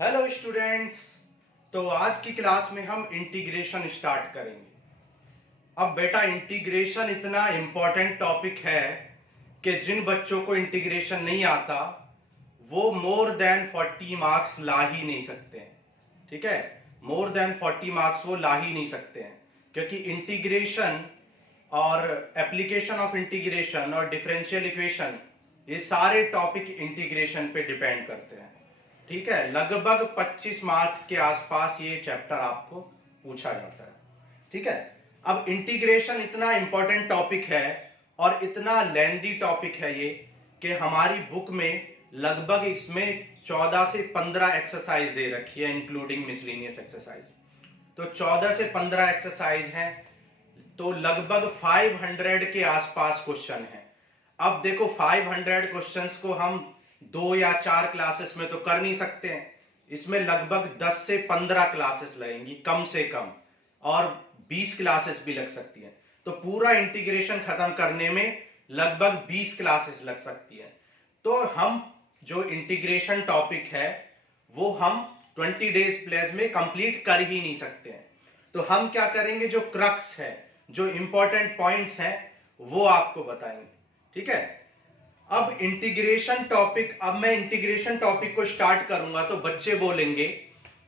Hello students. तो आज की क्लास में हम इंटीग्रेशन स्टार्ट करेंगे। अब बेटा इंटीग्रेशन इतना इम्पोर्टेंट टॉपिक है कि जिन बच्चों को इंटीग्रेशन नहीं आता वो मोर देन 40 मार्क्स ला ही नहीं सकते हैं। ठीक है, मोर देन 40 मार्क्स वो ला ही नहीं सकते हैं, क्योंकि इंटीग्रेशन और एप्लीकेशन ऑफ इंटीग्रेशन और डिफरेंशियल इक्वेशन ये सारे टॉपिक इंटीग्रेशन पे डिपेंड करते हैं। ठीक है, लगभग 25 मार्क्स के आसपास ये चैप्टर आपको पूछा जाता है। ठीक है, अब इंटीग्रेशन इतना इंपॉर्टेंट टॉपिक है और इतना लेंदी टॉपिक है ये कि हमारी बुक में लगभग इसमें 14 से 15 एक्सरसाइज दे रखी है, इंक्लूडिंग मिसलेनियस एक्सरसाइज। तो 14 से 15 एक्सरसाइज हैं, तो लगभग 500 के आसपास क्वेश्चन है। अब देखो 500 क्वेश्चंस को हम 2 या 4 क्लासेस में तो कर नहीं सकते हैं, इसमें लगभग 10 से 15 क्लासेस लगेंगी कम से कम, और 20 क्लासेस भी लग सकती हैं। तो पूरा इंटीग्रेशन खत्म करने में लगभग 20 क्लासेस लग सकती है। तो हम जो इंटीग्रेशन टॉपिक है वो हम 20 डेज प्लेस में कंप्लीट कर ही नहीं सकते हैं। तो हम क्या करेंगे, जो क्रक्स है, जो इंपॉर्टेंट पॉइंट्स हैं वो आपको बताएंगे। ठीक है, अब इंटीग्रेशन टॉपिक, अब मैं इंटीग्रेशन टॉपिक को स्टार्ट करूंगा तो बच्चे बोलेंगे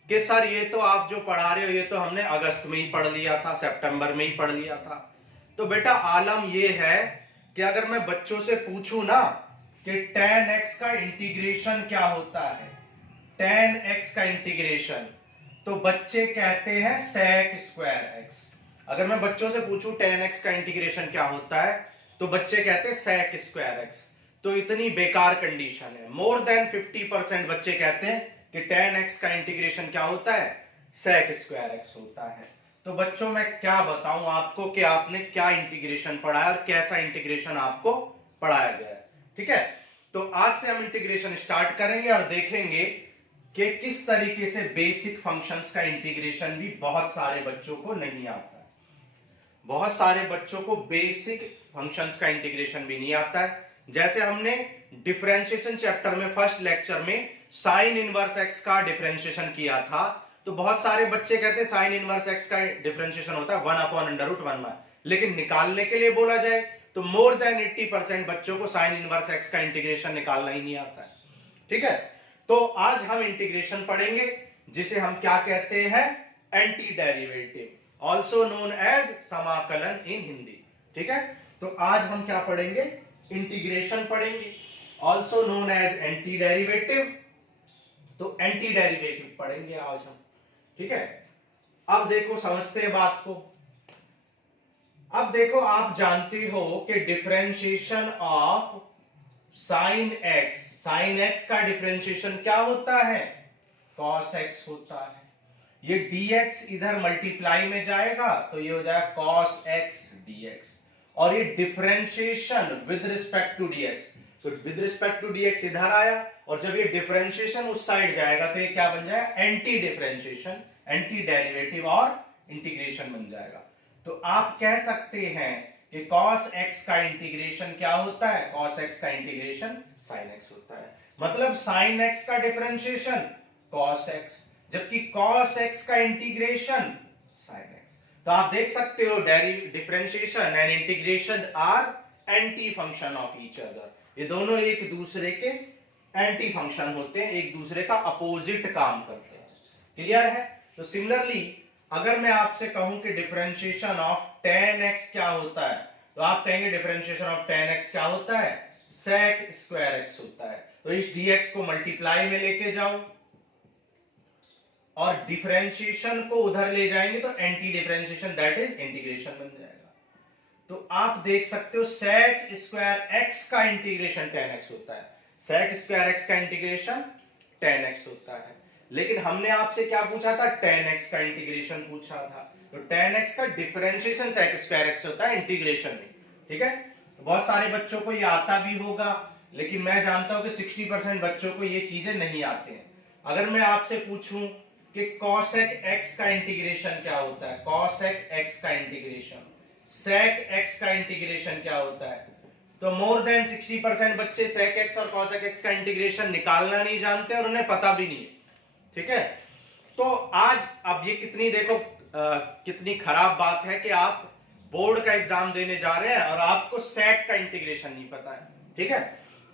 कि सर ये तो आप जो पढ़ा रहे हो ये तो हमने अगस्त में ही पढ़ लिया था, सितंबर में ही पढ़ लिया था। तो बेटा आलम ये है कि अगर मैं बच्चों से पूछूं ना कि tan x का इंटीग्रेशन क्या होता है, tan x का इंटीग्रेशन, तो बच्चे कहते हैं sec स्क्वायर x। अगर मैं बच्चों से पूछूं tan x का इंटीग्रेशन क्या होता है तो बच्चे कहते हैं sec स्क्वायर x। तो इतनी बेकार कंडीशन है। मोर देन 50% बच्चे कहते हैं कि tan x का इंटीग्रेशन क्या होता है, sec स्क्वायर x होता है। तो बच्चों मैं क्या बताऊं आपको कि आपने क्या इंटीग्रेशन पढ़ा है और कैसा इंटीग्रेशन आपको पढ़ाया गया है। ठीक है, तो आज से हम इंटीग्रेशन स्टार्ट करेंगे और देखेंगे कि किस तरीके से बेसिक फंक्शंस का इंटीग्रेशन भी बहुत सारे बच्चों को नहीं आता है। बहुत सारे बच्चों को बेसिक फंक्शंस का इंटीग्रेशन भी नहीं आता है। जैसे हमने डिफरेंशिएशन चैप्टर में फर्स्ट लेक्चर में साइन इनवर्स एक्स का डिफरेंशिएशन किया था, तो बहुत सारे बच्चे कहते हैं साइन इनवर्स एक्स का डिफरेंशिएशन होता है 1/√1, लेकिन निकालने के लिए बोला जाए तो मोर देन 80% बच्चों को साइन इनवर्स एक्स का इंटीग्रेशन निकालना ही नहीं आता है। ठीक है, तो आज हम इंटीग्रेशन पढ़ेंगे जिसे हम क्या कहते हैं, anti derivative, also known as समाकलन इन हिंदी। ठीक है, तो आज हम क्या पढ़ेंगे, इंटीग्रेशन पढ़ेंगे, also known as anti derivative. तो एंटी डेरिवेटिव पढ़ेंगे आज हम। ठीक है, अब देखो समझते हैं बात को। अब देखो आप जानते हो कि डिफरेंशिएशन ऑफ साइन एक्स का डिफरेंशिएशन क्या होता है, cos x होता है। ये dx इधर मल्टीप्लाई में जाएगा तो ये हो जाएगा cos x dx, और ये differentiation with respect to dx, तो विद रिस्पेक्ट टू dx इधर आया, और जब ये डिफरेंशिएशन उस साइड जाएगा तो ये क्या बन जाएगा, एंटी डिफरेंशिएशन, एंटी डेरिवेटिव और इंटीग्रेशन बन जाएगा। तो आप कह सकते हैं कि cos x का इंटीग्रेशन क्या होता है, cos x का इंटीग्रेशन sin x होता है। मतलब sin x का डिफरेंशिएशन cos x, जबकि cos x का इंटीग्रेशन sin x। तो आप देख सकते हो differentiation and integration are anti function of each other. ये दोनों एक दूसरे के एंटी फंक्शन होते हैं, एक दूसरे का अपोजिट काम करते हैं। क्लियर है? तो सिमिलरली अगर मैं आपसे कहूं कि डिफरेंशिएशन ऑफ tan x क्या होता है, तो आप कहेंगे डिफरेंशिएशन ऑफ tan x क्या होता है, sec स्क्वायर x होता है। तो इस dx को मल्टीप्लाई में लेके जाओ और डिफरेंशिएशन को उधर ले जाएंगे तो anti differentiation that is integration बन जाएगा। तो आप देख सकते हो sec स्क्वायर x का इंटीग्रेशन tan x होता है, sec स्क्वायर x का इंटीग्रेशन tan x होता है। लेकिन हमने आपसे क्या पूछा था, tan x का इंटीग्रेशन पूछा था। तो tan x का डिफरेंशिएशन sec स्क्वायर x होता है इंटीग्रेशन में। ठीक है, तो बहुत सारे बच्चों को ये आता भी होगा, लेकिन मैं जानता हूं कि 60% बच्चों को ये चीजें नहीं आते हैं। अगर मैं आपसे पूछूं कि cosec x का इंटीग्रेशन क्या होता है, cosec x का इंटीग्रेशन, sec x का इंटीग्रेशन क्या होता है, तो मोर देन 60% बच्चे sec x और cosec x का इंटीग्रेशन निकालना नहीं जानते और उन्हें पता भी नहीं है। ठीक है। तो आज अब ये कितनी देखो कितनी खराब बात है कि आप बोर्ड का एग्जाम देने जा रहे हैं और आपको सेक का इंटीग्रेशन नहीं पता है। ठीक है,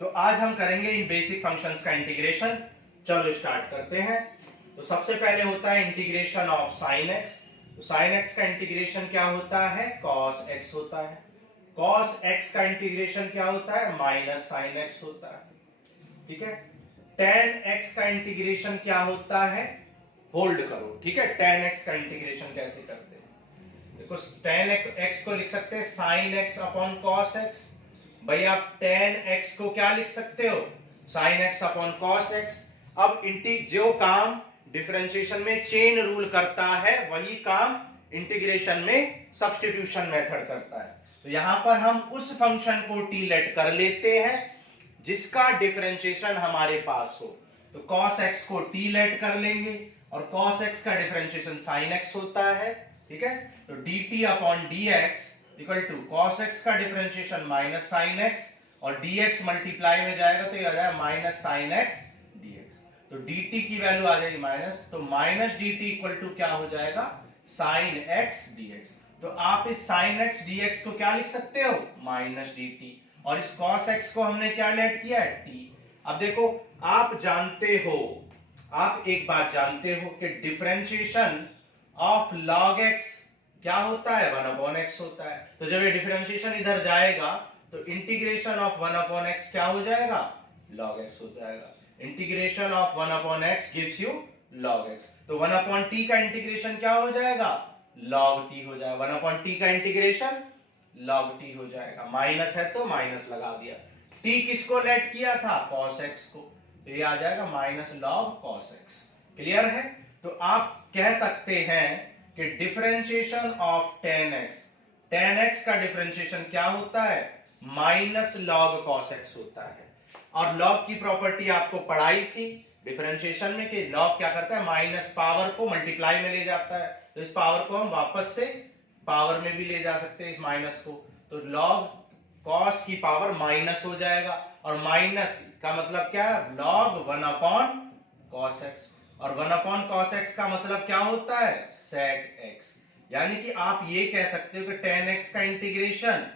तो आज हम करेंगे इन बेसिक फंक्शंस का इंटीग्रेशन। चलो स्टार्ट करते हैं। तो सबसे पहले होता है इंटीग्रेशन ऑफ साइन एक्स। तो साइन एक्स का इंटीग्रेशन क्या होता है, कॉस एक्स होता है। कॉस एक्स का इंटीग्रेशन क्या होता है, माइनस साइन एक्स होता है। ठीक है, टेन एक्स का इंटीग्रेशन क्या होता है, होल्ड करो। ठीक है, टेन एक्स का इंटीग्रेशन कैसे करते हैं, देखो टेन एक्स को लिख सकते हैं sine x upon cos x. भाई आप टेन एक्स को क्या लिख सकते हो, sine x upon cos x. अब जो काम डिफरेंशिएशन में चेन रूल करता है वही काम इंटीग्रेशन में सब्स्टिट्यूशन मेथड करता है। तो यहां पर हम उस फंक्शन को टी लेट कर लेते हैं जिसका डिफरेंशिएशन हमारे पास हो। तो cos x को t लेट कर लेंगे और cos x का डिफरेंशिएशन sin x होता है। ठीक है, तो dt upon dx equal to cos x का डिफरेंशिएशन माइनस sin x और dx मल्टीप्लाई में जाएगा तो ये आ जाएगा माइनस sin x dx। तो dt की वैल्यू आ जाएगी माइनस, तो माइनस dt इक्वल टू क्या हो जाएगा, sin x dx। तो आप इस sin x dx को क्या लिख सकते हो, माइनस dt, और इस cos x को हमने क्या लेट किया है, t। अब देखो आप जानते हो, आप एक बात जानते हो कि डिफरेंशिएशन ऑफ log x क्या होता है, 1 अपॉन x होता है। तो जब ये डिफरेंशिएशन इधर जाएगा तो इंटीग्रेशन ऑफ 1 अपॉन x क्या हो जाएगा, log x हो जाएगा। Integration of 1 upon x gives you log x। तो 1 अपॉन t का इंटीग्रेशन क्या हो जाएगा, log t हो जाएगा। 1 अपॉन t का इंटीग्रेशन log t हो जाएगा। माइनस है तो माइनस लगा दिया। t किसको लेट किया था, cos x को, तो ये आ जाएगा minus log cos x। Clear है। तो आप कह सकते हैं कि डिफरेंशिएशन ऑफ tan x का डिफरेंशिएशन क्या होता है, माइनस log cos x होता है। और log की प्रॉपर्टी आपको पढ़ाई थी डिफरेंशिएशन में कि log क्या करता है, माइनस पावर को मल्टीप्लाई में ले जाता है। तो इस पावर को हम वापस से पावर में भी ले जा सकते हैं, इस माइनस को। तो log cos की पावर माइनस हो जाएगा, और माइनस का मतलब क्या है, log 1 अपॉन cos x, और 1 अपॉन cos x का मतलब क्या होता है, sec x। यानी कि आप ये कह सकते हो कि tan x का इंटीग्रेशन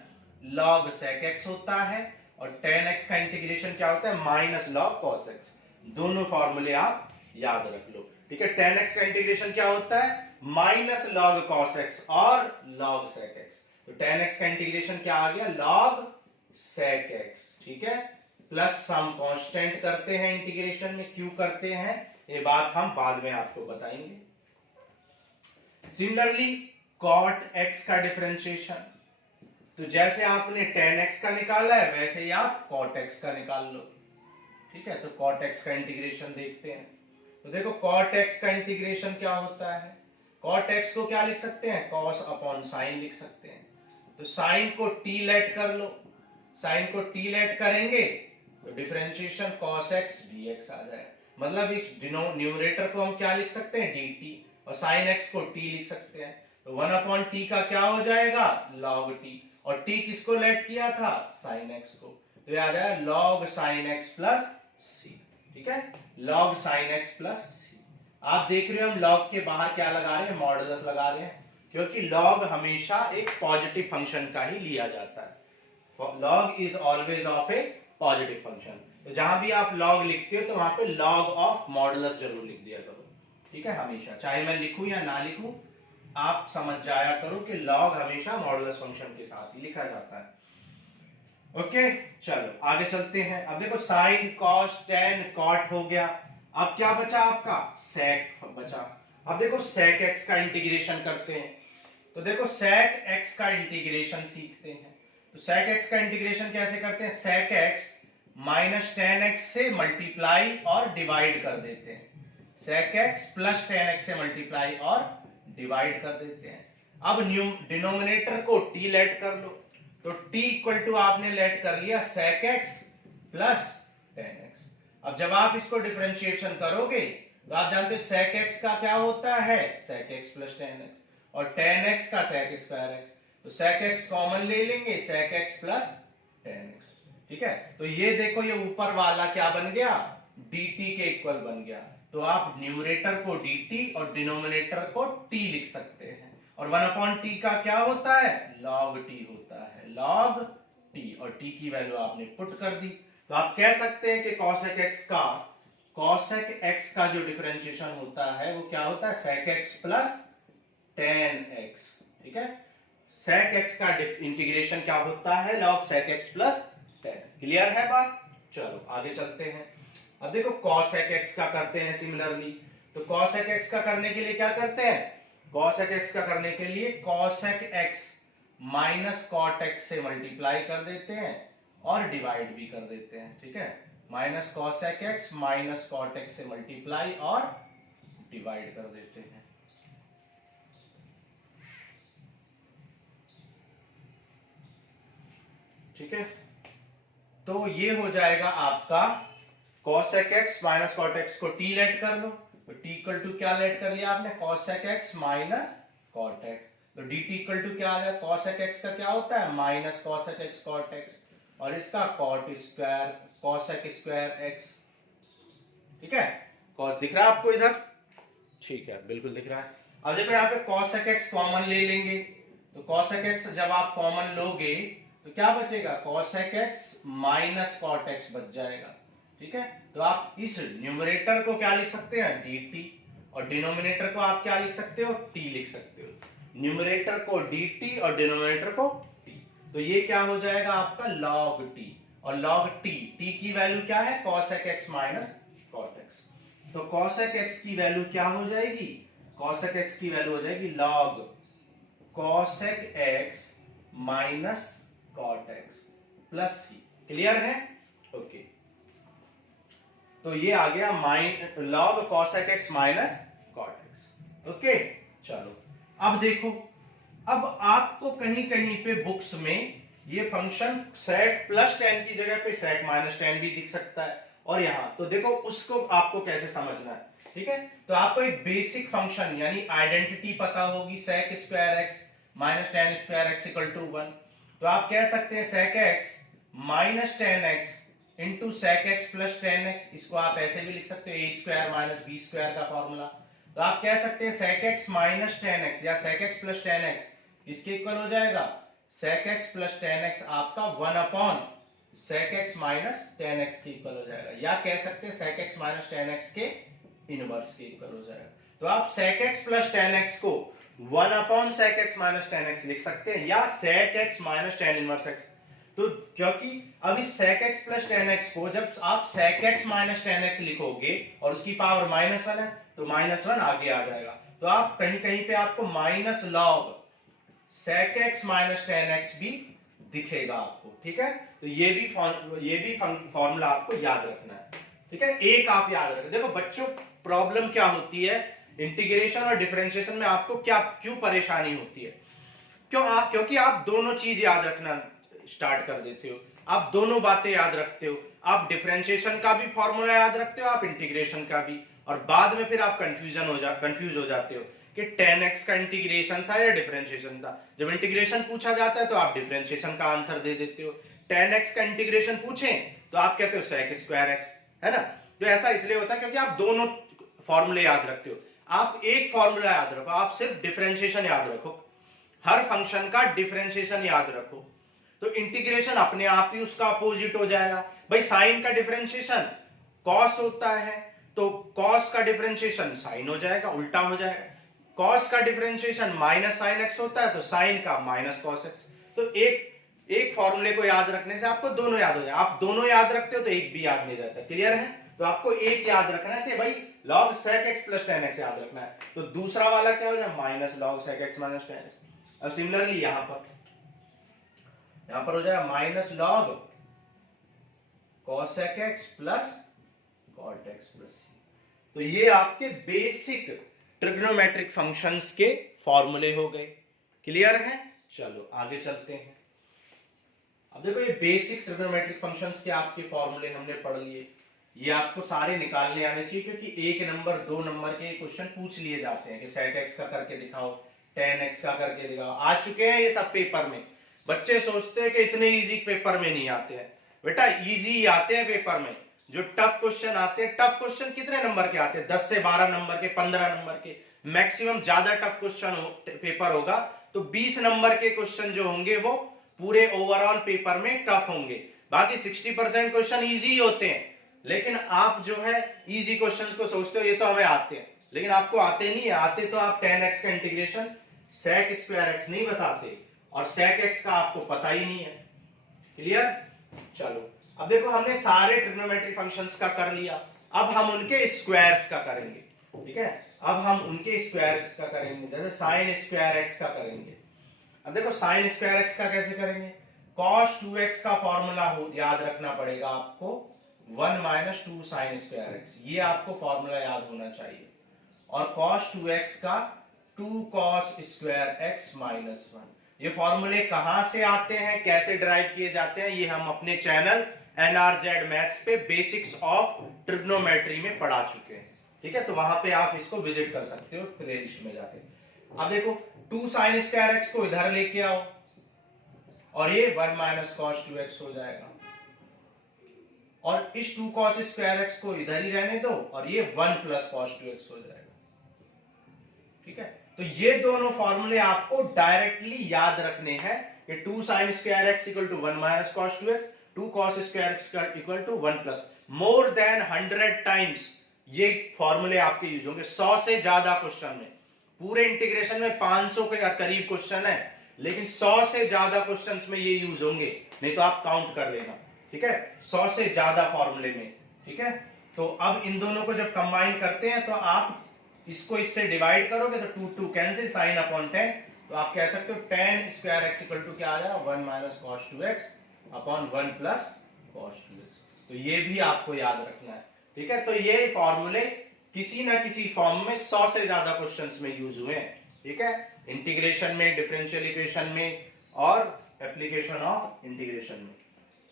log sec x होता है और tan x का इंटीग्रेशन क्या होता है, माइनस log cos x। दोनों फॉर्मूले आप याद रख लो। ठीक है, tan x का इंटीग्रेशन क्या होता है, माइनस log cos x और log sec x। तो tan x का इंटीग्रेशन क्या आ गया, log sec x। ठीक है, प्लस हम कांस्टेंट करते हैं इंटीग्रेशन में, क्यों करते हैं ये बात हम बाद में आपको बताएंगे। सिमिलरली cot x का डिफरेंशिएशन, तो जैसे आपने tan x का निकाला है वैसे ही आप cot x का निकाल लो। ठीक है, तो cot x का इंटीग्रेशन देखते हैं। तो देखो cot x का इंटीग्रेशन क्या होता है, cot x को क्या लिख सकते हैं, cos अपॉन sin लिख सकते हैं। तो sin को t लेट कर लो, sin को t लेट करेंगे तो डिफरेंशिएशन cos x dx आ जाए। मतलब इस न्यूमरेटर को हम क्या लिख सकते हैं, dt, और sin x को t लिख सकते हैं। तो 1 अपॉन t का क्या हो जाएगा, log t, और t किसको लेट किया था, sin x को, तो ये आ जाएगा log sin x plus c। ठीक है, log sin x plus c। आप देख रहे हो हम log के बाहर क्या लगा रहे हैं, मॉडुलस लगा रहे हैं, क्योंकि log हमेशा एक पॉजिटिव फंक्शन का ही लिया जाता है। log is always of A positive function. तो जहां भी आप log लिखते हो तो वहां पे log ऑफ मॉडुलस जरूर लिख दिया करो। ठीक है, हमेशा, चाहे मैं लिखूं या ना लिखूं, आप समझ जाया करो कि log हमेशा मॉडुलस फंक्शन के साथ ही लिखा जाता है। ओके, चलो आगे चलते हैं। अब देखो sin cos tan cot हो गया। अब क्या बचा आपका, sec बचा। अब देखो sec x का इंटीग्रेशन करते हैं। तो देखो sec x का इंटीग्रेशन सीखते हैं। तो sec x का इंटीग्रेशन कैसे करते हैं, sec x minus tan x से मल्टीप्लाई और डिवाइड कर देते हैं। sec x plus tan x से मल्टीप्लाई और डिवाइड कर देते हैं। अब डिनोमिनेटर को t लेट कर लो, तो t इक्वल टू आपने लेट कर लिया sec x plus tan x। अब जब आप इसको डिफरेंशिएशन करोगे तो आप जानते हो sec x का क्या होता है, sec x plus tan x, और tan x का sec स्क्वायर x। तो sec x कॉमन ले लेंगे, sec x plus tan x। ठीक है, तो ये देखो ये ऊपर वाला क्या बन गया, dt के इक्वल बन गया। तो आप न्यूमरेटर को dt और डिनोमिनेटर को t लिख सकते हैं। और 1/t का क्या होता है? log t होता है, log t। और t की वैल्यू आपने पुट कर दी। तो आप कह सकते हैं कि cosec x का जो डिफरेंशिएशन होता है वो क्या होता है? sec x plus tan x। ठीक है, sec x का इंटीग्रेशन क्या होता है? log sec x plus tan। Clear है बात? चलो आगे चलते हैं। अब देखो cosec x का करते हैं सिमिलरली। तो cosec x का करने के लिए क्या करते हैं? cosec x का करने के लिए cosec x minus cot x से मल्टीप्लाई कर देते हैं और डिवाइड भी कर देते हैं। ठीक है, minus cosec x minus cot x से मल्टीप्लाई और डिवाइड कर देते हैं। ठीक है, तो ये हो जाएगा आपका cosec x minus cot x को t लेट कर लो। तो t इक्वल टू क्या लेट कर लिया आपने? cosec x minus cot x। तो dt इक्वल टू क्या आ जाए? cosec x का क्या होता है? Minus cosec x cot x, और इसका cot square cosec square x। ठीक है, cos दिख रहा है आपको इधर? ठीक है, बिल्कुल दिख रहा है। अब देखो यहाँ पे cosec x कॉमन ले लेंगे। तो cosec x जब आप कॉमन लोगे तो क्या बचेगा? cosec x minus cot x बच जाएगा। ठीक है, तो आप इस न्यूमरेटर को क्या लिख सकते हैं? dt, और डिनोमिनेटर को आप क्या लिख सकते हो? t लिख सकते हो। न्यूमरेटर को dt और डिनोमिनेटर को t। तो ये क्या हो जाएगा आपका? log t। और log t की वैल्यू क्या है? cosec x minus cot x। तो cosec x की वैल्यू क्या हो जाएगी? cosec x की वैल्यू हो जाएगी log cosec x minus cot x plus c। Clear है? ओके, तो ये आ गया log cosec x minus cot x। Okay, चलो अब देखो, अब आपको कहीं कहीं पे बुक्स में ये फंक्शन sec प्लस tan की जगह पे sec माइनस tan भी दिख सकता है। और यहां तो देखो उसको आपको कैसे समझना है। ठीक है, तो आपको एक बेसिक फंक्शन यानी आइडेंटिटी पता होगी, sec square x minus tan square x equal to 1। तो आप कह सकते हैं sec x minus tan x into sec x plus tan x। इसको आप ऐसे भी लिख सकते हो, a square minus b square का फॉर्मूला। तो आप कह सकते हैं sec x minus tan x या sec x plus tan x इसके इक्वल हो जाएगा sec x plus tan x आपका 1 upon sec x minus tan x के इक्वल हो जाएगा, या कह सकते हैं sec x minus tan x के इनवर्स के इक्वल हो जाएगा। तो आप sec x plus tan x को 1 upon sec x minus tan x लिख सकते हैं, या sec x minus tan inverse x। तो क्योंकि अब इस sec x plus tan x को जब आप sec x minus tan x लिखोगे और उसकी पावर -1 है तो -1 आगे आ जाएगा। तो आप कहीं कहीं पे आपको minus log sec x minus tan x भी दिखेगा आपको। ठीक है, तो ये भी फॉर्मूला आपको याद रखना है। ठीक है, एक आप याद रखें। देखो बच्चों, प्रॉब्लम क्या होती है इंटीग्रेशन और डिफरेंशिएशन में, आपको क्या क्यों परेशानी होती है? क्योंकि आप दोनों चीज याद रखना स्टार्ट कर देते हो, आप दोनों बातें याद रखते हो। आप डिफरेंशिएशन का भी फॉर्मूला याद रखते हो, आप इंटीग्रेशन का भी, और बाद में फिर आप कंफ्यूज हो जाते हो कि tan x का इंटीग्रेशन था या डिफरेंशिएशन था। जब इंटीग्रेशन पूछा जाता है तो आप डिफरेंशिएशन का आंसर दे देते हो, tan x का इंटीग्रेशन पूछें तो आप कहते हो sec स्क्वायर x, है ना। तो ऐसा इसलिए होता है क्योंकि आप दोनों फॉर्मूले याद रखते हो। आप एक फॉर्मूला याद रखो, आप सिर्फ डिफरेंशिएशन याद रखो, हर फंक्शन का डिफरेंशिएशन याद रखो, तो इंटीग्रेशन अपने आप ही उसका अपोजिट हो जाएगा। भाई साइन का डिफरेंशिएशन कॉस होता है, तो कॉस का डिफरेंशिएशन साइन हो जाएगा, उल्टा हो जाएगा। कॉस का डिफरेंशिएशन माइनस साइन एक्स होता है, तो साइन का माइनस कॉस एक्स। तो एक फॉर्मूले को याद रखने से आपको दोनों याद हो जाए। आप दोनों याद रखते हो तो एक भी याद नहीं रहता। क्लियर है? तो आपको एक याद रखना है कि भाई log sec x plus tan x याद रखना है। तो दूसरा वाला क्या हो जाए? Minus log sec x minus tan x। अब सिमिलरली यहां पर हो जाएगा minus log cos x plus cot x plus c। तो ये आपके बेसिक ट्रिग्नोमेट्रिक फंक्शंस के फॉर्मूले हो गए। क्लियर है? चलो आगे चलते हैं। अब देखो ये बेसिक ट्रिग्नोमेट्रिक फंक्शंस के आपके फॉर्मूले हमने पढ़ लिए, ये आपको सारे निकालने आने चाहिए, क्योंकि 1 नंबर 2 नंबर के क्वेश्चन पूछ लिए जाते हैं कि sec x का करके दिखाओ, tan x का करके दिखाओ। आ चुके हैं ये सब पेपर में। बच्चे सोचते हैं कि इतने इजी पेपर में नहीं आते हैं। बेटा इजी आते हैं पेपर में, जो टफ क्वेश्चन आते हैं, टफ क्वेश्चन कितने नंबर के आते हैं? 10 से 12 नंबर के, 15 नंबर के, मैक्सिमम ज्यादा टफ क्वेश्चन पेपर होगा तो 20 नंबर के क्वेश्चन जो होंगे वो पूरे ओवरऑल पेपर में टफ होंगे। बाकी 60% क्वेश्चन इजी होते हैं। लेकिन आप जो है इजी क्वेश्चंस को सोचते हो ये तो हमें आते हैं, लेकिन आपको आते नहीं है। आते तो आप tan x का इंटीग्रेशन sec स्क्वायर x नहीं बताते, और sec x का आपको पता ही नहीं है। क्लियर? चलो अब देखो, हमने सारे ट्रिग्नोमेट्री फंक्शंस का कर लिया, अब हम उनके स्क्वायर्स का करेंगे। ठीक है, अब हम उनके स्क्वायर्स का करेंगे, जैसे साइन स्क्वायर x का करेंगे। अब देखो साइन स्क्वायर x का कैसे करेंगे? cos 2x का फॉर्मूला याद रखना पड़ेगा आपको, 1 माइनस 2 साइन स्क्वायर x, ये आपको फॉर्मूला याद होना चाहिए। और cos 2x का 2 cos स्क्वायर x माइनस 1। ये फॉर्मूले कहां से आते हैं, कैसे ड्राइव किए जाते हैं, ये हम अपने चैनल NRZ मैथ्स पे बेसिक्स ऑफ ट्रिग्नोमेट्री में पढ़ा चुके हैं। ठीक है, तो वहां पे आप इसको विजिट कर सकते हो प्लेलिस्ट में जाके। अब देखो 2 साइन स्क्वायर x को इधर लेके आओ और ये 1 माइनस cos 2x हो जाएगा, और इस 2 cos स्क्वायर x को इधर ही रहने दो और ये 1 प्लस cos 2x हो जाएगा। ठीक है, तो ये दोनों फॉर्मूले आपको डायरेक्टली याद रखने हैं कि 2 sine square x equal to 1 minus cos 2x, 2 cos square x equal to 1 plus. More than 100 times ये फॉर्मूले आपके यूज होंगे, 100 से ज्यादा क्वेश्चन में। पूरे इंटीग्रेशन में 500 के करीब क्वेश्चन है, लेकिन 100 से ज्यादा क्वेश्चंस में ये यूज होंगे, नहीं तो आप काउंट कर लेना। ठीक है, 100 से ज्यादा फॉर्मूले में। ठीक है, तो अब इन दोनों को जब कंबाइन करते हैं तो आप इसको इससे डिवाइड करोगे तो 2 2 कैंसिल, साइन अपॉन 10, तो आप कह सकते हो tan square x equal to क्या आ जाएगा, 1 minus cos 2x upon 1 plus cos 2x। तो ये भी आपको याद रखना है। ठीक है, तो ये फॉर्मूले किसी ना किसी फॉर्म में 100 से ज्यादा क्वेश्चंस में यूज हुए हैं। ठीक है, इंटीग्रेशन में, डिफरेंशियल इक्वेशन में और एप्लीकेशन ऑफ इंटीग्रेशन में।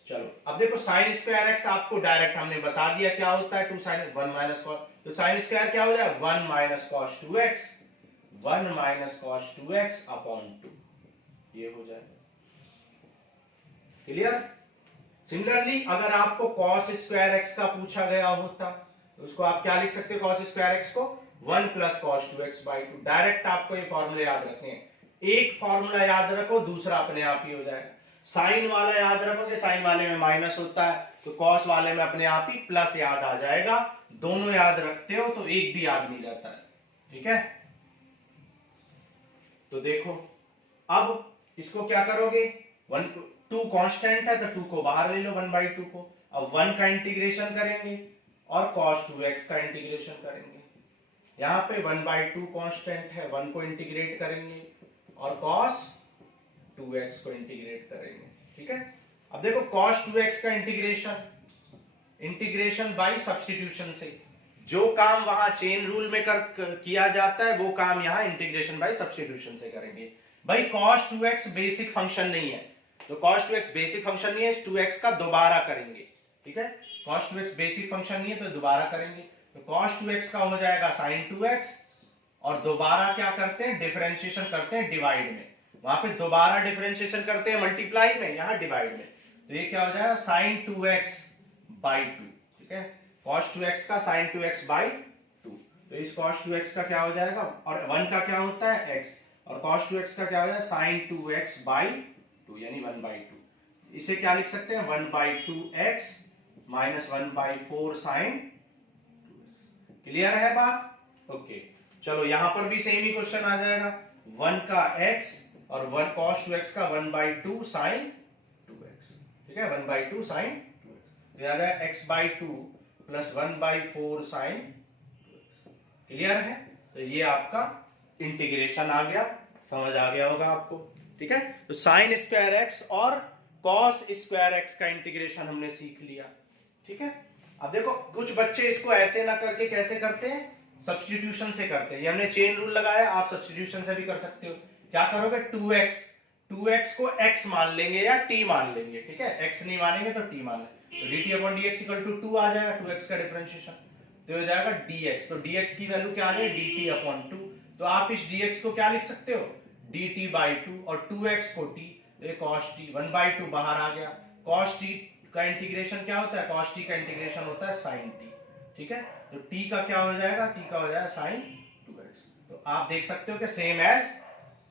चलो अब देखो साइन स्क्वायर x आपको डायरेक्ट हमने बता दिया क्या होता है, 2 साइन 1 माइनस cos, तो साइन स्क्वायर क्या हो जाएगा, 1 minus cos 2x, 1 minus cos 2x upon 2, ये हो जाएगा। क्लियर? सिमिलरली अगर आपको cos स्क्वायर x का पूछा गया होता तो उसको आप क्या लिख सकते हो, cos स्क्वायर x को 1 plus cos 2x by 2। Direct आपको ये फॉर्मूले याद रखने हैं, एक फॉर्मूला याद रखो, दूसरा अपने आप ही हो जाएगा। साइन वाला याद रखोगे, साइन वाले में माइनस होता है, तो कॉस वाले में अपने आप ही प्लस याद आ जाएगा। दोनों याद रखते हो तो एक भी याद नहीं रहता है। ठीक है, तो देखो अब इसको क्या करोगे, 2 कांस्टेंट है तो 2 को बाहर ले लो, 1/2 को। अब 1 का इंटीग्रेशन करेंगे और cos 2x का इंटीग्रेशन करेंगे। यहां पे 1/2 कांस्टेंट है, 1 को इंटीग्रेट करेंगे और cos 2x को इंटीग्रेट करेंगे। ठीक है, अब देखो cos 2x का इंटीग्रेशन बाय सब्स्टिट्यूशन से, जो काम वहां चेन रूल में किया जाता है वो काम यहां इंटीग्रेशन बाय सब्स्टिट्यूशन से करेंगे। भाई cos 2x बेसिक फंक्शन नहीं है, तो cos 2x बेसिक फंक्शन नहीं है, 2x का दोबारा करेंगे। ठीक है, cos 2x बेसिक फंक्शन नहीं है तो दोबारा करेंगे, तो cos 2x का हो जाएगा sin 2x, और दोबारा क्या करते हैं, डिफरेंशिएशन करते हैं डिवाइड में। वहां पे दोबारा डिफरेंशिएशन करते हैं मल्टीप्लाई में, यहां डिवाइड में, तो ये क्या हो जाएगा sin 2x बाई 2। ठीक है, cos 2x का sin 2x बाई 2, तो इस cos 2x का क्या हो जाएगा, और 1 का क्या होता है x, और cos 2x का क्या हो जाएगा sin 2x बाई 2 यानी 1/2। इसे क्या लिख सकते हैं, 1/2x minus 1/4 sin 2x। Clear है बात? ओके, चलो यहां पर भी सेम ही क्वेश्चन आ जाएगा, 1 का x और 1 cos 2x का 1/2 sin 2x। ठीक है, 1/2 sin 2x, तो याद है x/2 plus 1/4 sin 2x। Clear है? तो ये आपका इंटीग्रेशन आ गया, समझ आ गया होगा आपको। ठीक है, तो साइन स्क्वायर x और cos स्क्वायर x का इंटीग्रेशन हमने सीख लिया। ठीक है, अब देखो कुछ बच्चे इसको ऐसे ना करके कैसे करते हैं, सब्स्टिट्यूशन से करते हैं। ये हमने चेन रूल लगाया, आप सब्स्टिट्यूशन से भी कर सकते हो। क्या करोगे, 2x को x मान लेंगे या t मान लेंगे। ठीक है, x नहीं मानेंगे तो t मान लेंगे, तो dt upon dx equal to 2 आ जाएगा, 2x का डिफरेंशिएशन, तो हो जाएगा dx, तो dx की वैल्यू क्या आ जाएगी, dt अपॉन 2। तो आप इस dx को क्या लिख सकते हो, dt बाई 2, और 2x को t, तो cos t, 1/2 बाहर आ गया, cos t का इंटीग्रेशन क्या होता है, cos t का इंटीग्रेशन होता है sin t, ठीक है। तो t का क्या हो जाएगा, t का हो जाएगा sin 2x। तो आप देख सकते हो कि सेम एज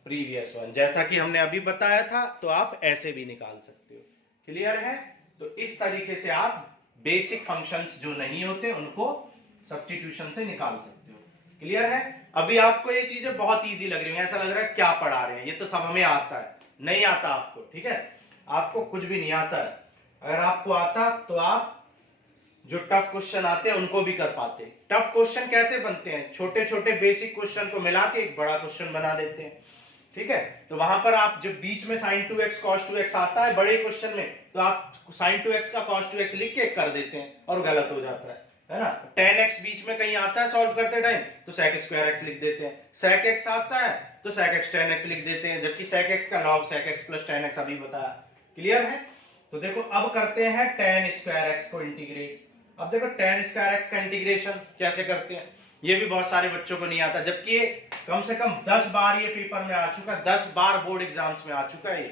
प्रीवियस वन, जैसा कि हमने अभी बताया था, तो आप ऐसे भी निकाल सकते हो। क्लियर है। तो इस तरीके से आप बेसिक फंक्शंस जो नहीं होते उनको सब्स्टिट्यूशन से निकाल सकते हो। क्लियर है। अभी आपको ये चीजें बहुत इजी लग रही है, ऐसा लग रहा है क्या पढ़ा रहे हैं, ये तो सब हमें आता है। नहीं आता आपको, ठीक है, आपको कुछ भी नहीं आता है। अगर आपको आता तो आप जो टफ क्वेश्चन आते हैं उनको भी कर पाते। टफ क्वेश्चन कैसे बनते हैं, छोटे छोटे बेसिक क्वेश्चन को मिला के एक बड़ा क्वेश्चन बना देते हैं, ठीक है। तो वहां पर आप जब बीच में sin 2x cos 2x आता है बड़े क्वेश्चन में, तो आप sin 2x का cos 2x लिख के कर देते हैं और गलत हो जाता है ना। tan x बीच में कहीं आता है सॉल्व करते टाइम, तो sec स्क्वायर x लिख देते हैं। sec x आता है तो sec x tan x लिख देते हैं, जबकि sec x का log sec x plus tan x अभी बताया। क्लियर है। तो देखो अब करते हैं tan स्क्वायर x को इंटीग्रेट। अब देखो tan स्क्वायर x का इंटीग्रेशन कैसे करते हैं, ये भी बहुत सारे बच्चों को नहीं आता, जबकि ये कम से कम 10 बार ये पेपर में आ चुका है, 10 बार बोर्ड एग्जाम्स में आ चुका है ये,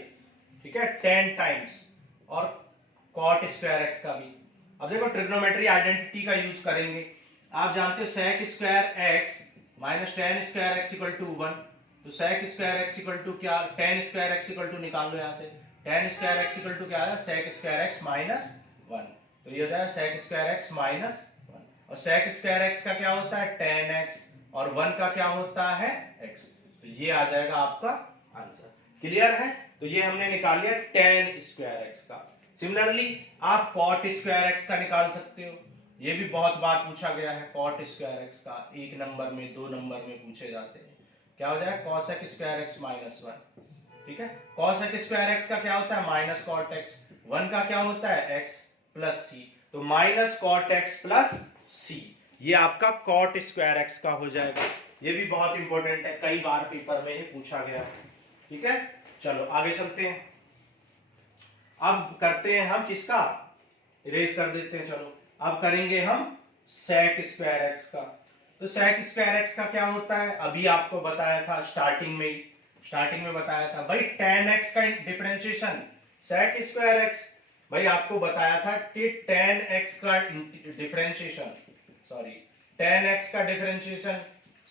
ठीक है, 10 टाइम्स। और cot स्क्वायर x का भी। अब देखो ट्रिग्नोमेट्री आइडेंटिटी का यूज करेंगे। आप जानते हो sec square x minus tan square x equal to 1, तो sec square x equal to क्या, tan square x equal to निकाल लो यहाँ से, tan square x equal to क्या है, sec स्क्वायर x माइनस 1, तो ये हो जाएगा sec स्क्वायर x माइनस 1। और sec स्क्वायर x का क्या होता है tan x, और 1 का क्या होता है x, तो ये आ जाएगा आपका आंसर। क्लियर है। तो ये हमने निकाल लिया tan स्क्वायर x का। सिमिलरली आप cot स्क्वायर x का निकाल सकते हो, ये भी बहुत बार पूछा गया है। cot स्क्वायर x का 1 नंबर में 2 नंबर में पूछे जाते हैं। क्या हो जाएगा cosec स्क्वायर x माइनस 1, ठीक है। cosec स्क्वायर x का क्या होता है माइनस cot x, 1 का क्या होता है x प्लस c, तो minus cot x plus c, ये आपका cot स्क्वायर x का हो जाएगा। ये भी बहुत इंपॉर्टेंट है, कई बार पेपर में ये पूछा गया है, ठीक है। चलो आगे चलते हैं। अब करते हैं हम किसका, इरेज कर देते हैं। चलो अब करेंगे हम sec स्क्वायर x का। तो sec स्क्वायर x का क्या होता है, अभी आपको बताया था स्टार्टिंग में बताया था भाई, tan x का डिफरेंशिएशन sec स्क्वायर x, भाई आपको बताया था कि tan x का डिफरेंशिएशन, tan x का differentiation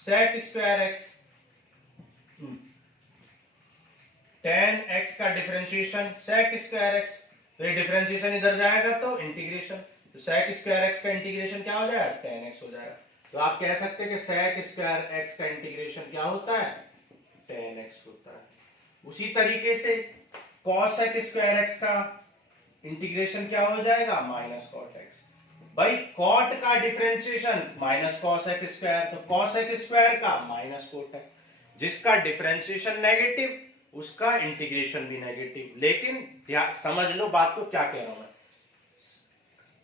sec square x, tan x का डिफरेंशिएशन sec स्क्वायर x, तो ये डिफरेंशिएशन इधर जाएगा तो इंटीग्रेशन, तो sec स्क्वायर x का इंटीग्रेशन क्या हो जाएगा tan x हो जाएगा। तो आप कह सकते हैं कि sec स्क्वायर x का इंटीग्रेशन क्या होता है tan x होता है। उसी तरीके से cosec स्क्वायर x का इंटीग्रेशन क्या हो जाएगा माइनस cot x, भाई cot का डिफरेंशिएशन माइनस cosec स्क्वायर, तो cosec स्क्वायर का माइनस cot x, जिसका डिफरेंशिएशन नेगेटिव उसका इंटीग्रेशन भी नेगेटिव। लेकिन समझ लो बात को क्या कह रहा हूं मैं,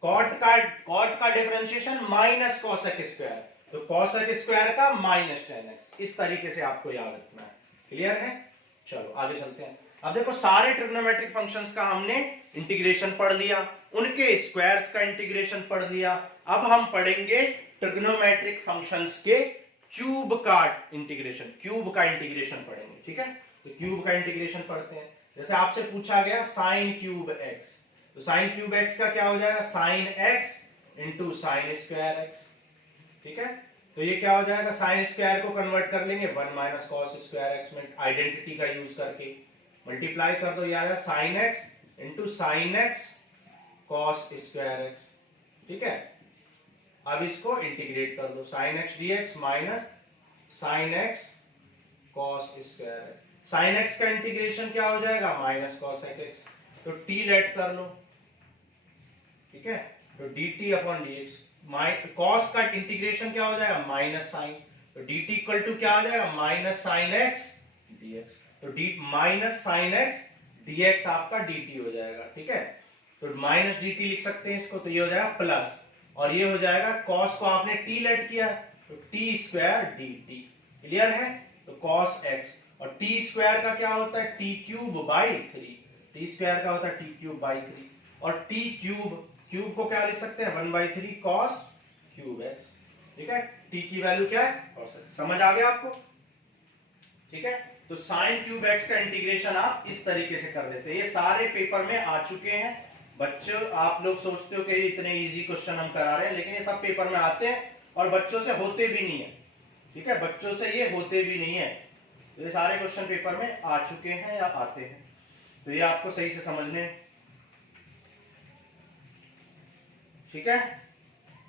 cot का डिफरेंशिएशन माइनस cosec स्क्वायर, तो cosec स्क्वायर का माइनस tan x, इस तरीके से आपको याद रखना है। क्लियर है। चलो आगे चलते हैं। अब देखो सारे ट्रिग्नोमेट्रिक फंक्शंस का हमने इंटीग्रेशन पढ़ लिया, उनके स्क्वायर्स का इंटीग्रेशन पढ़ लिया। अब हम पढ़ेंगे ट्रिग्नोमेट्रिक फंक्शंस के क्यूब का इंटीग्रेशन, पढ़ेंगे, ठीक है। तो क्यूब का इंटीग्रेशन पढ़ते हैं। जैसे आपसे पूछा गया sin क्यूब x, तो sin क्यूब x का क्या हो जाएगा sin x into sine square x, ठीक है। तो ये क्या हो जाएगा, साइन स्क्वायर को कन्वर्ट कर लेंगे 1 माइनस कॉस स्क्वायर x में, आइडेंटिटी का यूज करके मल्टीप्लाई कर दो, ये आ जाएगा sin x into sine x cos square x, ठीक है। अब इसको इंटीग्रेट कर दो, sin x dx minus sin x cos square x, sin x का इंटीग्रेशन क्या हो जाएगा माइनस cosec x, तो t लेट कर लो, ठीक है। तो dt अपॉन dx, cos का इंटीग्रेशन क्या हो जाएगा माइनस साइन, तो dt इक्वल टू क्या आ जाएगा माइनस साइन x dx, तो माइनस साइन x dx आपका dt हो जाएगा, ठीक है। तो माइनस dt लिख सकते हैं इसको, तो ये हो जाएगा प्लस, और ये हो जाएगा cos को आपने t लेट किया तो t स्क्वायर dt। क्लियर है। तो cos x, और t स्क्वायर का क्या होता है t cube by 3, t square का होता है t क्यूब बाई 3, और t क्यूब को क्या लिख सकते हैं 1/3 cos क्यूब x, ठीक है। t की वैल्यू क्या है cos x, समझ आ गया आपको, ठीक है। तो sin क्यूब x का इंटीग्रेशन आप इस तरीके से कर देते हैं, ये सारे पेपर में आ चुके हैं, बच्चों आप लोग सोचते हो कि इतने इजी क्वेश्चन हम करा रहे हैं, लेकिन ये सब पेपर में आते हैं और बच्चों से होते भी नहीं है। ठीक है, बच्चों से ये होते भी नहीं है। तो ये सारे क्वेश्चन पेपर में आ चुके हैं या आते हैं, तो ये आपको सही से समझने। ठीक है,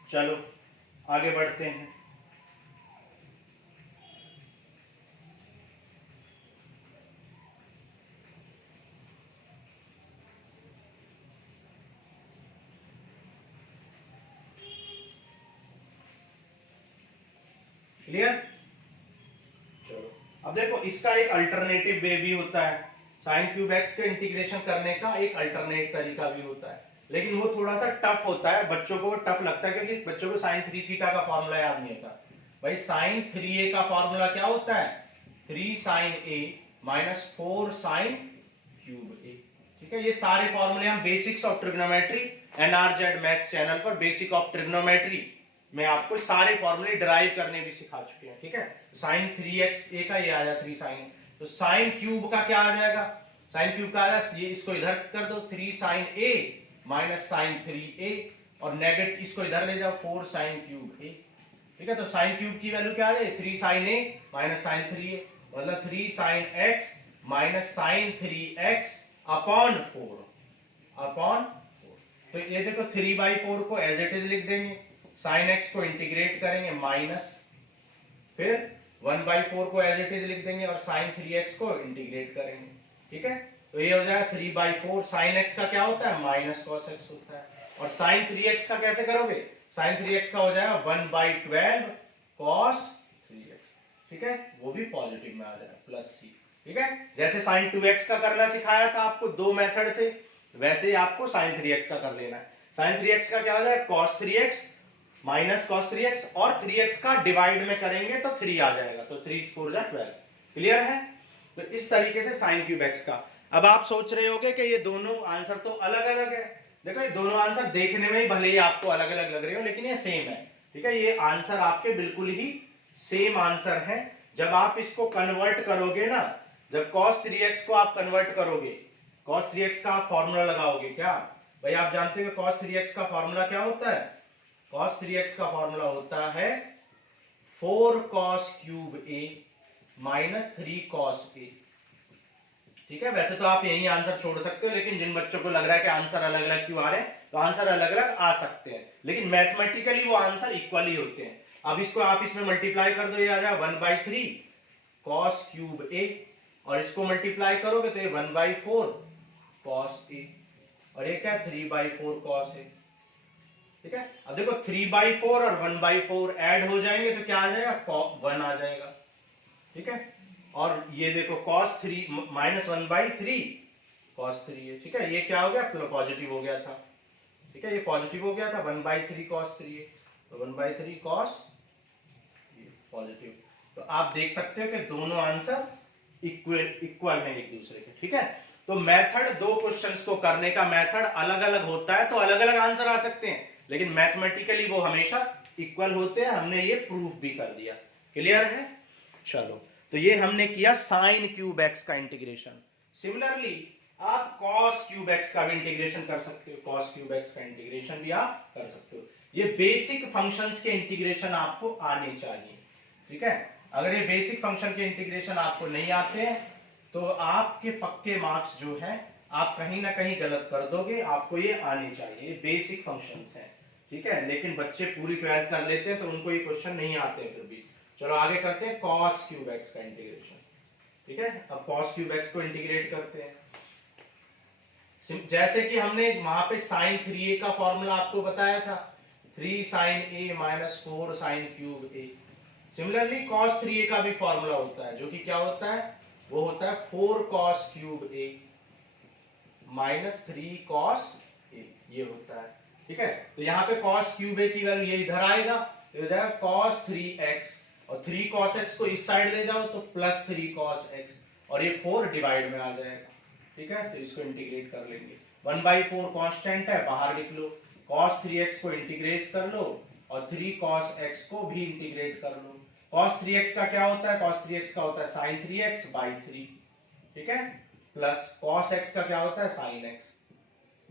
चलो आगे बढ़ते हैं। क्लियर? चलो अब देखो, इसका एक अल्टरनेटिव वे भी होता है। साइन क्यूब एक्स के इंटीग्रेशन करने का एक अल्टरनेट तरीका भी होता है, लेकिन वो थोड़ा सा टफ होता है, बच्चों को टफ लगता है, क्योंकि बच्चों को साइन 3 थीटा का फॉर्मूला याद नहीं होता। भाई साइन 3a का फॉर्मूला क्या होता है? 3 sine a minus 4 sine cube a। ठीक है, ये सारे फॉर्मूले हम basics of trigonometry NRZ maths channel पर बेसिक ऑफ ट्रिग्नोमेट्री में आपको सारे फॉर्मूले डिराइव करने भी सिखा चुके हैं। ठीक है, साइन 3x a का ये आ जाएगा 3 साइन, तो साइन क्यूब का क्या आ जाएगा? साइन क्यूब का आ जाएगा, ये इसको इधर कर दो 3 sine a minus sign 3a, और नेगेटिव इसको इधर ले जाओ 4 साइन क्यूब a। ठीक है, तो साइन क्यूब की वैल्यू क्या आ जाएगी? 3 sine a minus sign 3a, मतलब 3 sine x minus sine 3x upon 4। तो ये देखो 3/4 को एज इट इज लिख देंगे, साइन एक्स को इंटीग्रेट करेंगे माइनस, फिर 1/4 को एज इट इज लिख देंगे और साइन 3x को इंटीग्रेट करेंगे। ठीक है, तो ये हो जाएगा 3/4। साइन एक्स का क्या होता है? माइनस कॉस एक्स होता है। और साइन 3x का कैसे करोगे? साइन 3x का हो जाएगा 1/12 कॉस 3x। ठीक है, वो भी पॉजिटिव में आ जाएगा प्लस सी। ठीक है, जैसे साइन 2x का करना सिखाया था आपको दो मेथड से, वैसे ही आपको साइन 3x का कर लेना है। साइन 3x का क्या हो जाएगा? Cos 3x minus cos 3x, और 3x का डिवाइड में करेंगे तो 3 आ जाएगा, तो 3 4 जा 12। क्लियर है? तो इस तरीके से साइन क्यूब एक्स का। अब आप सोच रहे होगे कि ये दोनों आंसर तो अलग अलग है। देखो ये दोनों आंसर देखने में ही भले ही आपको अलग अलग लग रहे हो, लेकिन ये सेम है। ठीक है, ये आंसर आपके बिल्कुल ही सेम आंसर है। जब आप इसको कन्वर्ट करोगे ना, जब cos 3x को आप कन्वर्ट करोगे, cos 3x का आप फॉर्मूला लगाओगे क्या? भाई आप जानते हो cos 3x का फॉर्मूला क्या होता है? cos 3x का फॉर्मूला होता है 4 cos cube a minus 3 cos a। ठीक है, वैसे तो आप यही आंसर छोड़ सकते हो, लेकिन जिन बच्चों को लग रहा है कि आंसर अलग अलग क्यों आ रहे हैं, तो आंसर अलग अलग आ सकते हैं, लेकिन मैथमेटिकली वो आंसर इक्वल ही होते हैं। अब इसको आप इसमें मल्टीप्लाई कर दो, ये आ जाएगा 1/3 cos क्यूब a, और इसको मल्टीप्लाई करोगे तो ये 1/4 cos a, और ये क्या 3/4 cos a। ठीक है, अब देखो 3/4 और 1/4 ऐड हो जाएंगे तो क्या आ जाएगा? 1 आ जाएगा। ठीक है, और ये देखो cos 3 माइनस 1/3 cos 3 है। ठीक है, ये क्या हो गया? पॉजिटिव हो गया था। ठीक है, ये पॉजिटिव हो गया था 1/3 cos 3 है, तो 1/3 cos पॉजिटिव। तो आप देख सकते हो कि दोनों आंसर इक्वल हैं एक दूसरे के। ठीक है, तो मेथड दो क्वेश्चंस को करने का मेथड अलग अलग होता है, तो अलग अलग आंसर आ सकते हैं, लेकिन मैथमेटिकली वो हमेशा इक्वल होते हैं। हमने ये प्रूफ भी कर दिया। क्लियर है? चलो, तो ये हमने किया साइन क्यूब एक्स का इंटीग्रेशन। सिमिलरली आप कॉस क्यूब एक्स का भी इंटीग्रेशन कर सकते हो, कॉस क्यूब एक्स का इंटीग्रेशन भी आप कर सकते हो। ये बेसिक फंक्शंस के इंटीग्रेशन आपको आने चाहिए। ठीक है, अगर ये बेसिक फंक्शन के इंटीग्रेशन आपको नहीं आते हैं तो आपके पक्के मार्क्स जो है आप कहीं ना कहीं गलत कर दोगे। आपको ये आने चाहिए, ये बेसिक फंक्शंस हैं। ठीक है, लेकिन बच्चे पूरी 12th कर लेते हैं तो उनको ये क्वेश्चन नहीं आते हैं फिर भी। चलो आगे करते हैं cos क्यूब एक्स का इंटीग्रेशन। ठीक है, अब cos क्यूब एक्स को इंटीग्रेट करते हैं। जैसे कि हमने वहां पे sin 3a का फॉर्मूला आपको बताया था, 3 sin a minus 4 sin cube a। Similarly cos 3a का भी फॉर्मूला होता है, जो कि क्या होता है? वो होता है 4 cos cube a minus 3 cos a, ये होता है। ठीक है, तो यहाँ पे cos क्यूब a की वैल्यू ये इधर आएगा, तो हो जाएगा cos 3x, और 3 cos x को इस साइड ले जाओ तो प्लस 3 cos x, और ये 4 डिवाइड में आ जाएगा। ठीक है, तो इसको इंटीग्रेट कर लेंगे। 1/4 कांस्टेंट है, बाहर लिख लो, cos 3x को इंटीग्रेट कर लो और 3 cos x को भी इंटीग्रेट कर लो। cos 3x का क्या होता है? cos 3x का होता है sin 3x/3। ठीक है, प्लस cos x का क्या होता है? sin x।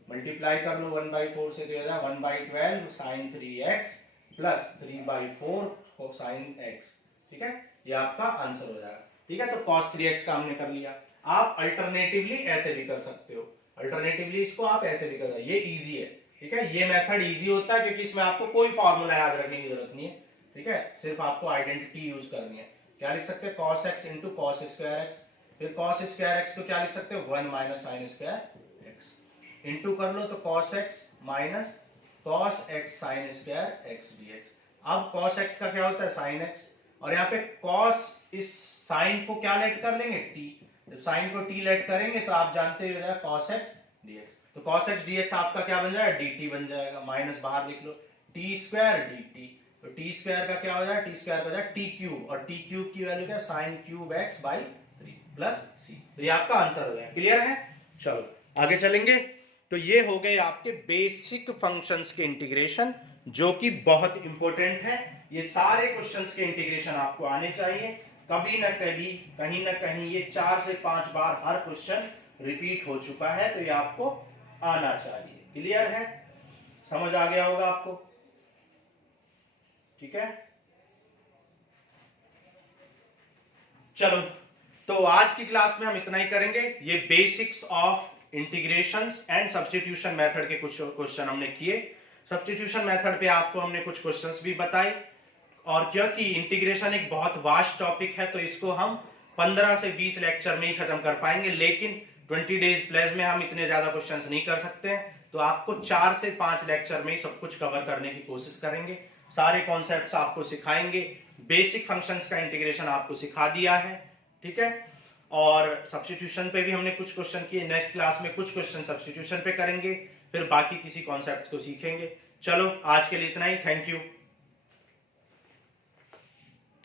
मल्टीप्लाई कर लो 1/4 से, तो 1/12 sign 3x plus 3/4 sign x। ठीक है, ये आपका आंसर हो जाएगा। ठीक है, तो cos 3x का हमने कर लिया। आप अल्टरनेटिवली ऐसे भी कर सकते हो, अल्टरनेटिवली इसको आप ऐसे भी कर, ये इजी है। ठीक है, ये मेथड इजी होता है क्योंकि इसमें आपको कोई फॉर्मूला याद रखने की जरूरत नहीं है। ठीक है, सिर्फ आपको आइडेंटिटी यूज करनी है। क्या लिख सकते हैं, cos x into cos square x, फिर cos स्क्वायर x को क्या लिख सकते हो, 1 minus sign square x, into कर लो तो cos x minus cos x sign square x dx। अब cos x का क्या होता है, साइन x, और यहाँ पे cos इस साइन को क्या लेट कर लेंगे, t। जब साइन को t लेट करेंगे तो आप जानते हो जाएगा cos x dx। तो cos x dx आपका क्या बन जाएगा, dt बन जाएगा, माइनस बाहर लिख लो t स्क्वायर dt। तो t स्क्वायर का क्या हो जाएगा, t स्क्वायर हो जाएगा t क्यूब, और t क्यूब की वैल्यू क्या है, sine cube x by 3 plus c। तो ये आपका आंसर हो जाएगा। क्लियर है, चलो आगे चलेंगे। तो ये हो गए आपके बेसिक फंक्शंस के इंटीग्रेशन, जो कि बहुत इंपॉर्टेंट है। ये सारे क्वेश्चंस के इंटीग्रेशन आपको आने चाहिए, कभी ना कभी कहीं ना कहीं ये 4 से 5 बार हर क्वेश्चन रिपीट हो चुका है, तो ये आपको आना चाहिए। क्लियर है, समझ आ गया होगा आपको। ठीक है, चलो तो आज की क्लास में हम इतना ही करेंगे। ये basics of integrations and substitution method के कुछ क्वेश्चन हमने किए। सब्स्टिट्यूशन मेथड पे आपको हमने कुछ क्वेश्चंस भी बताए, और क्योंकि इंटीग्रेशन एक बहुत वास्ट टॉपिक है तो इसको हम 15 से 20 लेक्चर में ही खत्म कर पाएंगे, लेकिन 20 डेज प्लस में हम इतने ज्यादा क्वेश्चंस नहीं कर सकते हैं, तो आपको 4 से 5 लेक्चर में ही सब कुछ कवर करने की कोशिश करेंगे। सारे कॉन्सेप्ट्स आपको सिखाएंगे, बेसिक फंक्शंस का इंटीग्रेशन आपको सिखा दिया है। ठीक है, और सब्स्टिट्यूशन पे भी हमने कुछ क्वेश्चन किए। नेक्स्ट क्लास में कुछ क्वेश्चन सब्स्टिट्यूशन पे करेंगे, फिर बाकी किसी कॉन्सेप्ट को सीखेंगे। चलो आज के लिए इतना ही, थैंक यू।